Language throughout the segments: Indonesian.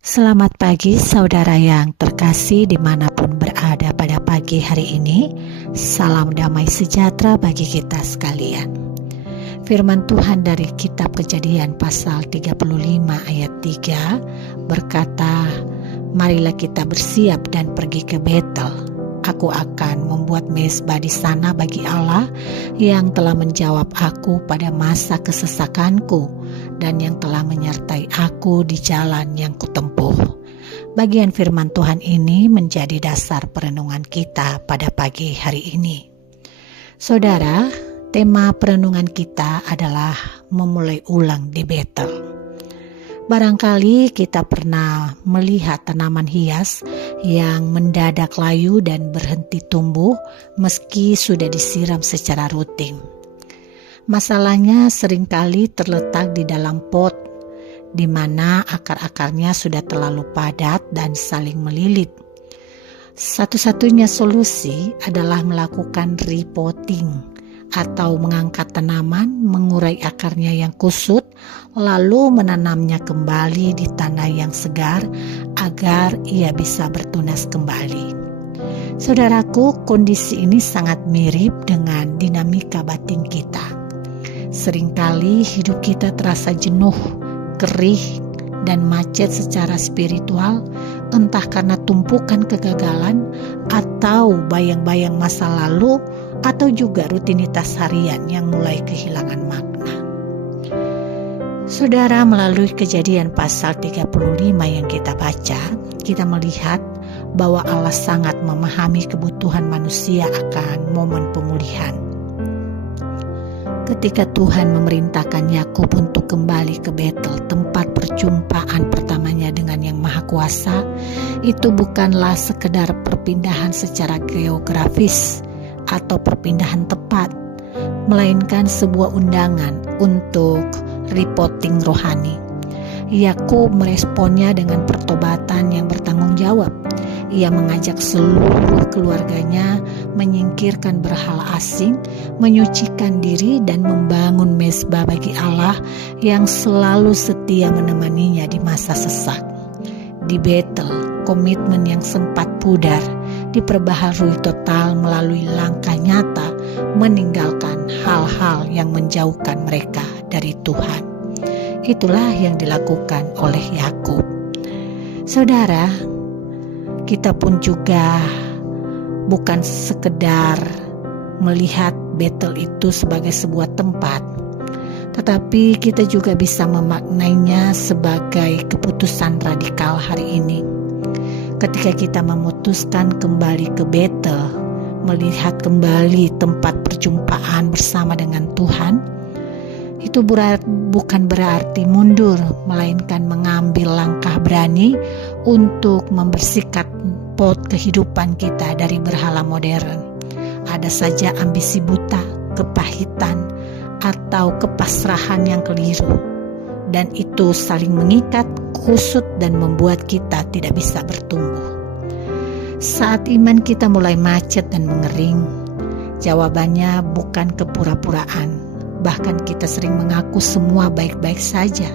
Selamat pagi saudara yang terkasih dimanapun berada pada pagi hari ini. Salam damai sejahtera bagi kita sekalian. Firman Tuhan dari kitab Kejadian pasal 35 ayat 3 berkata, "Marilah kita bersiap dan pergi ke Betel. Aku akan membuat mezbah di sana bagi Allah yang telah menjawab aku pada masa kesesakanku dan yang telah menyertai aku di jalan yang kutempuh." Bagian firman Tuhan ini menjadi dasar perenungan kita pada pagi hari ini. Saudara, tema perenungan kita adalah memulai ulang di Betel. Barangkali kita pernah melihat tanaman hias yang mendadak layu dan berhenti tumbuh meski sudah disiram secara rutin. Masalahnya seringkali terletak di dalam pot, di mana akar-akarnya sudah terlalu padat dan saling melilit. Satu-satunya solusi adalah melakukan repotting atau mengangkat tanaman, mengurai akarnya yang kusut, lalu menanamnya kembali di tanah yang segar agar ia bisa bertunas kembali. Saudaraku, kondisi ini sangat mirip dengan dinamika batin kita. Seringkali hidup kita terasa jenuh, kerih, dan macet secara spiritual, entah karena tumpukan kegagalan atau bayang-bayang masa lalu, atau juga rutinitas harian yang mulai kehilangan makna. Saudara, melalui Kejadian pasal 35 yang kita baca, kita melihat bahwa Allah sangat memahami kebutuhan manusia akan momen pemulihan. Ketika Tuhan memerintahkan Yakub untuk kembali ke Betel, tempat perjumpaan pertamanya dengan Yang Maha Kuasa, itu bukanlah sekedar perpindahan secara geografis atau perpindahan tepat, melainkan sebuah undangan untuk repotting rohani. Yakub meresponnya dengan pertobatan yang bertanggung jawab. Ia mengajak seluruh keluarganya menyingkirkan berhala asing, menyucikan diri dan membangun mezbah bagi Allah yang selalu setia menemaninya di masa sesak. Di Betel, komitmen yang sempat pudar diperbaharui total melalui langkah nyata meninggalkan hal-hal yang menjauhkan mereka dari Tuhan. Itulah yang dilakukan oleh Yakub. Saudara, kita pun juga bukan sekedar melihat Betel itu sebagai sebuah tempat, tetapi kita juga bisa memaknainya sebagai keputusan radikal hari ini. Ketika kita memutuskan kembali ke Betel, melihat kembali tempat perjumpaan bersama dengan Tuhan, itu bukan berarti mundur, melainkan mengambil langkah berani untuk membersihkan pot kehidupan kita dari berhala modern. Ada saja ambisi buta, kepahitan, atau kepasrahan yang keliru, dan itu saling mengikat, kusut, dan membuat kita tidak bisa bertumbuh. Saat iman kita mulai macet dan mengering, jawabannya bukan kepura-puraan. Bahkan kita sering mengaku semua baik-baik saja.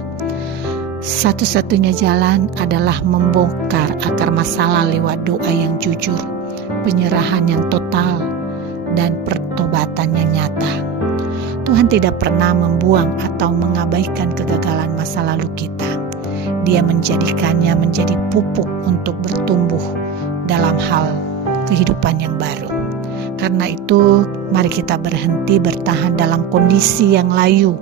Satu-satunya jalan adalah membongkar akar masalah lewat doa yang jujur, penyerahan yang total, dan pertobatan yang nyata. Tuhan tidak pernah membuang atau mengabaikan kegagalan masa lalu kita. Dia menjadikannya menjadi pupuk untuk bertumbuh dalam hal kehidupan yang baru. Karena itu, mari kita berhenti bertahan dalam kondisi yang layu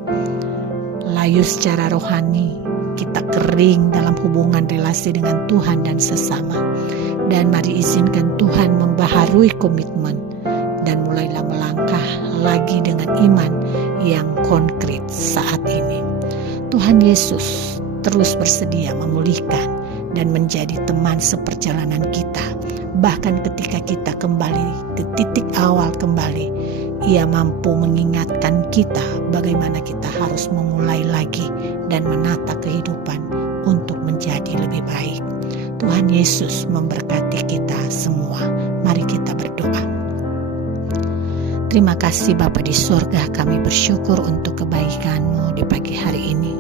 secara rohani. Kita kering dalam hubungan relasi dengan Tuhan dan sesama. Dan mari izinkan Tuhan membaharui komitmen dan mulailah melangkah lagi dengan iman yang konkret saat ini. Tuhan Yesus terus bersedia memulihkan dan menjadi teman seperjalanan kita. Bahkan ketika kita kembali ke titik awal kembali, Ia mampu mengingatkan kita bagaimana kita harus memulai lagi dan menata kehidupan untuk menjadi lebih baik. Tuhan Yesus memberkati kita semua. Mari kita berdoa. Terima kasih Bapa di surga, kami bersyukur untuk kebaikan-Mu di pagi hari ini.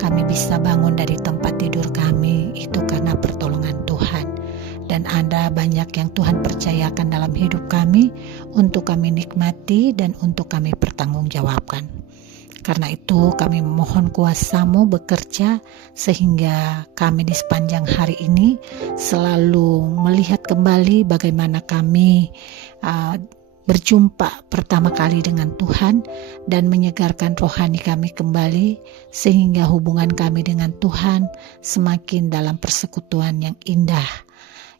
Kami bisa bangun dari tempat tidur kami, itu karena ada banyak yang Tuhan percayakan dalam hidup kami untuk kami nikmati dan untuk kami pertanggungjawabkan. Karena itu kami memohon kuasa-Mu bekerja sehingga kami di sepanjang hari ini selalu melihat kembali bagaimana kami berjumpa pertama kali dengan Tuhan dan menyegarkan rohani kami kembali sehingga hubungan kami dengan Tuhan semakin dalam persekutuan yang indah.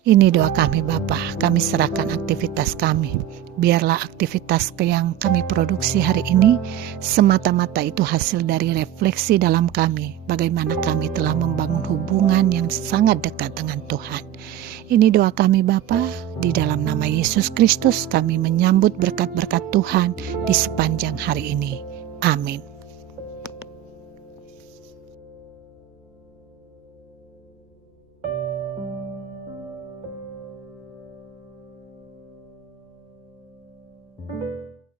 Ini doa kami Bapa, kami serahkan aktivitas kami. Biarlah aktivitas yang kami produksi hari ini semata-mata itu hasil dari refleksi dalam kami, bagaimana kami telah membangun hubungan yang sangat dekat dengan Tuhan. Ini doa kami Bapa, di dalam nama Yesus Kristus kami menyambut berkat-berkat Tuhan di sepanjang hari ini. Amin.